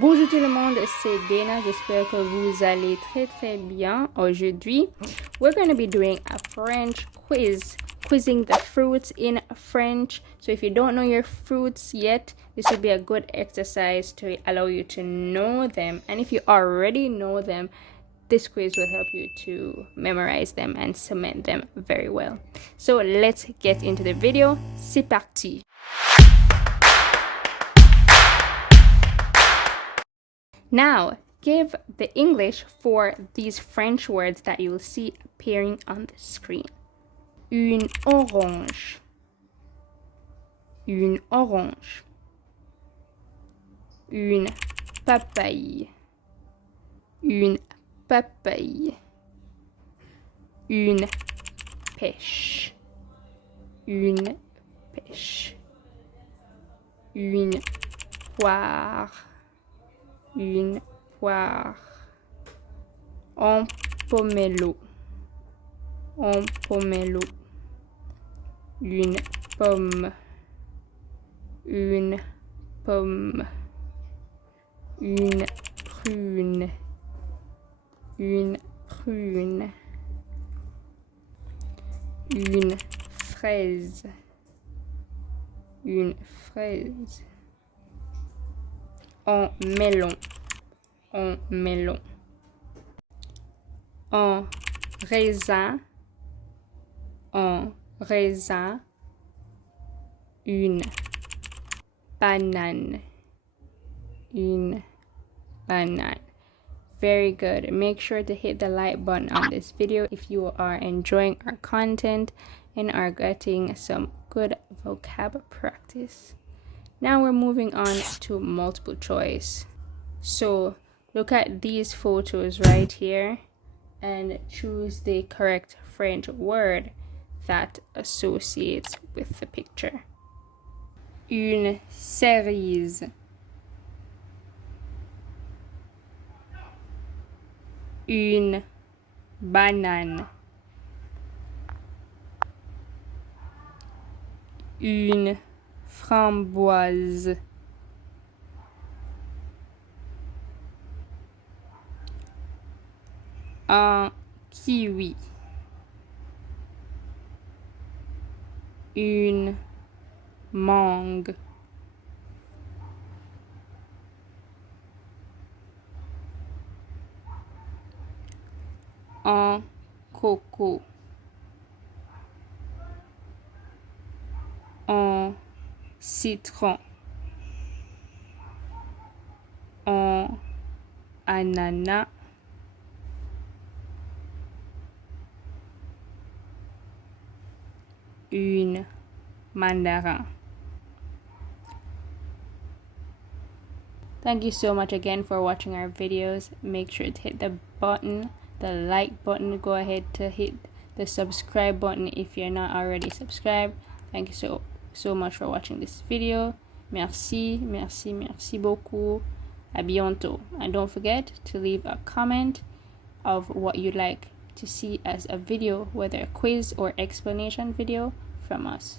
Bonjour tout le monde, c'est Dana. J'espère que vous allez très bien. Aujourd'hui, we're going to be doing a French quiz, quizzing the fruits in French. So if you don't know your fruits yet, this would be a good exercise to allow you to know them. And if you already know them, this quiz will help you to memorize them and cement them very well. So let's get into the video. C'est parti. Now, give the English for these French words that you will see appearing on the screen. Une orange. Une orange. Une papaye. Une papaye. Une pêche. Une pêche. Une poire. Une poire. Un pomelo. Un pomelo. Une pomme. Une pomme. Une prune. Une prune. Une fraise. Une fraise. Un melon. Un melon. Un raisin. Un raisin. Une banane. Une banane. Very good. Make sure to hit the like button on this video if you are enjoying our content and are getting some good vocab practice. Now we're moving on to multiple choice. So look at these photos right here and choose the correct French word that associates with the picture. Une cerise. Une banane. Une framboise. Un kiwi. Une mangue. Un coco. Un citron. Un ananas. Une mandarin. Thank you so much again for watching our videos. Make sure to hit the button, the like button. Go ahead to hit the subscribe button if you're not already subscribed. Thank you so much for watching this video. Merci beaucoup. À bientôt. And don't forget to leave a comment of what you'd like to see as a video, whether a quiz or explanation video from us.